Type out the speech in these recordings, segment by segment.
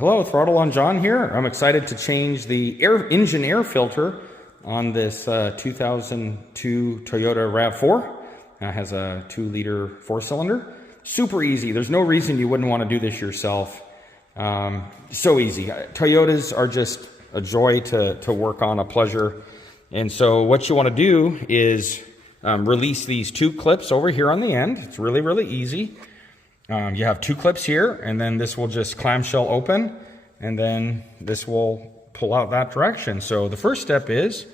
Hello, Throttle-On John here. I'm excited to change the engine air filter on this 2002 Toyota RAV4. It has a 2-liter 4-cylinder. Super easy. There's no reason you wouldn't want to do this yourself. So easy. Toyotas are just a joy to work on, a pleasure. And so what you want to do is release these 2 clips over here on the end. It's really, really easy. You have 2 clips here, and then this will just clamshell open, and then this will pull out that direction. So the first step is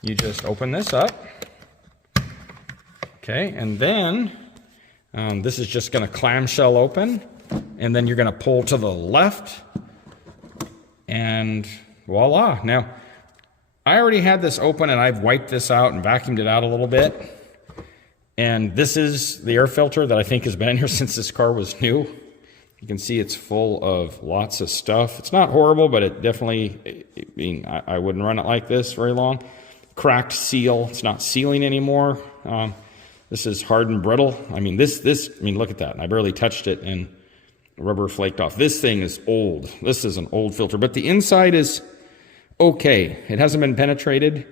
you just open this up. Okay, and then this is just going to clamshell open, and then you're going to pull to the left, and voila. Now, I already had this open, and I've wiped this out and vacuumed it out a little bit. And this is the air filter that I think has been in here since this car was new. You can see it's full of lots of stuff. It's not horrible, but it definitely, I wouldn't run it like this very long. Cracked seal, it's not sealing anymore. This is hard and brittle. I mean, look at that. I barely touched it and rubber flaked off. This thing is old. This is an old filter, but the inside is okay. It hasn't been penetrated.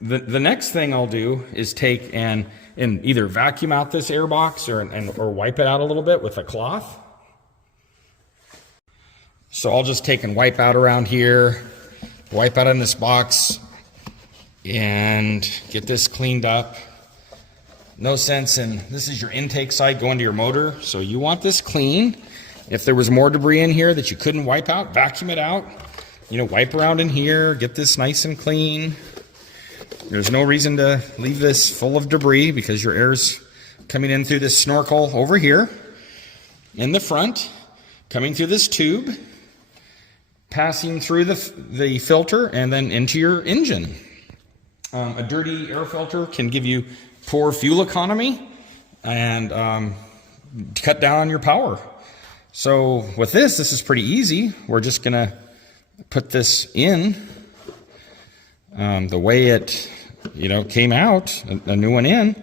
The next thing I'll do is take and either vacuum out this air box or wipe it out a little bit with a cloth. So I'll just take and wipe out around here, wipe out in this box, and get this cleaned up. No sense in, this is your intake side going to your motor, so you want this clean. If there was more debris in here that you couldn't wipe out, vacuum it out. You know, wipe around in here, get this nice and clean. There's no reason to leave this full of debris because your air's coming in through this snorkel over here in the front, coming through this tube, passing through the filter, and then into your engine. A dirty air filter can give you poor fuel economy and cut down on your power. So with this is pretty easy. We're just going to put this in the way it came out, a new one in.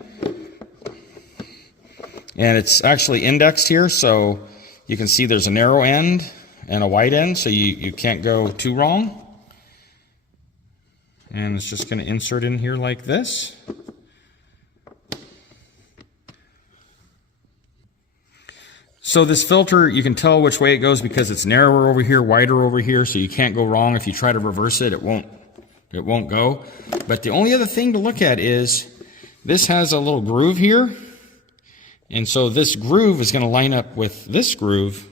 And it's actually indexed here, so you can see there's a narrow end and a wide end, so you can't go too wrong. And it's just going to insert in here like this. So this filter, you can tell which way it goes because it's narrower over here, wider over here, so you can't go wrong. If you try to reverse it, it won't go. But the only other thing to look at is this has a little groove here. And so this groove is going to line up with this groove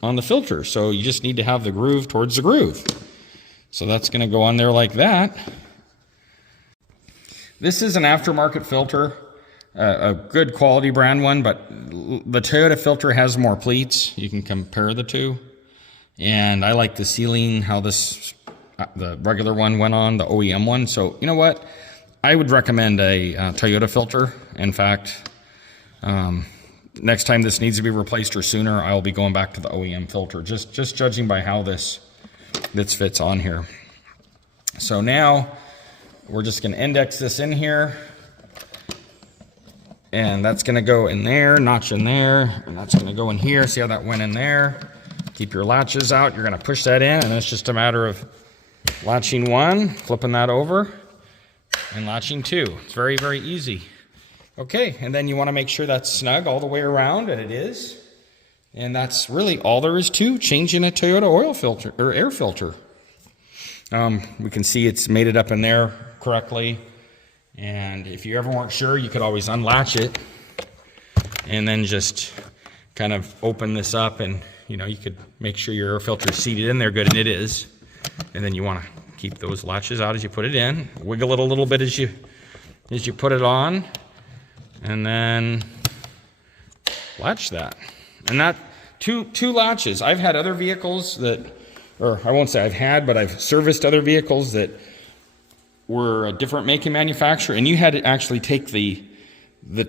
on the filter. So you just need to have the groove towards the groove. So that's going to go on there like that. This is an aftermarket filter, a good quality brand one, but the Toyota filter has more pleats. You can compare the two. And I like the sealing, how the regular one went on, the OEM one. So you know what? I would recommend a Toyota filter. In fact, next time this needs to be replaced or sooner, I'll be going back to the OEM filter, just judging by how this fits on here. So now we're just going to index this in here, and that's going to go in there, notch in there, and that's going to go in here. See how that went in there? Keep your latches out. You're going to push that in, and it's just a matter of latching 1, flipping that over, and latching 2. It's very, very easy. Okay, and then you want to make sure that's snug all the way around, and it is. And that's really all there is to changing a Toyota oil filter or air filter. We can see it's made it up in there correctly. And if you ever weren't sure, you could always unlatch it and then just kind of open this up, and you could make sure your air filter is seated in there good, and it is. And then you want to keep those latches out as you put it in. Wiggle it a little bit as you put it on, and then latch that. And that two latches. I've had other vehicles that, or I won't say I've had, but I've serviced other vehicles that were a different make and manufacturer, and you had to actually take the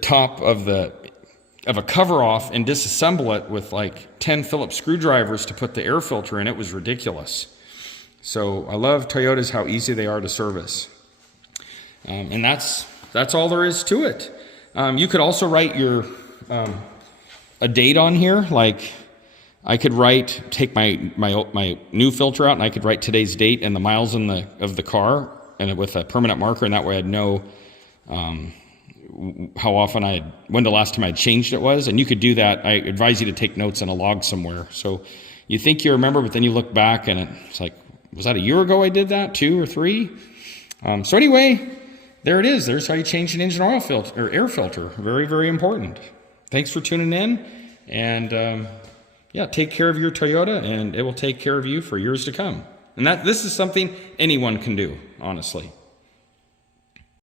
top of a cover off and disassemble it with like 10 Phillips screwdrivers to put the air filter in. It was ridiculous. So I love Toyotas, how easy they are to service. And that's all there is to it. You could also write your a date on here, like I could take my new filter out, and I could write today's date and the miles of the car, and with a permanent marker, and that way I'd know how often when the last time I'd changed it was. And you could do that. I advise you to take notes in a log somewhere. So you think you remember, but then you look back and it's like, was that a year ago I did that? 2 or 3? So anyway, there it is. There's how you change an engine oil filter or air filter. Very, very important. Thanks for tuning in. And yeah, take care of your Toyota, and it will take care of you for years to come. And this is something anyone can do, honestly.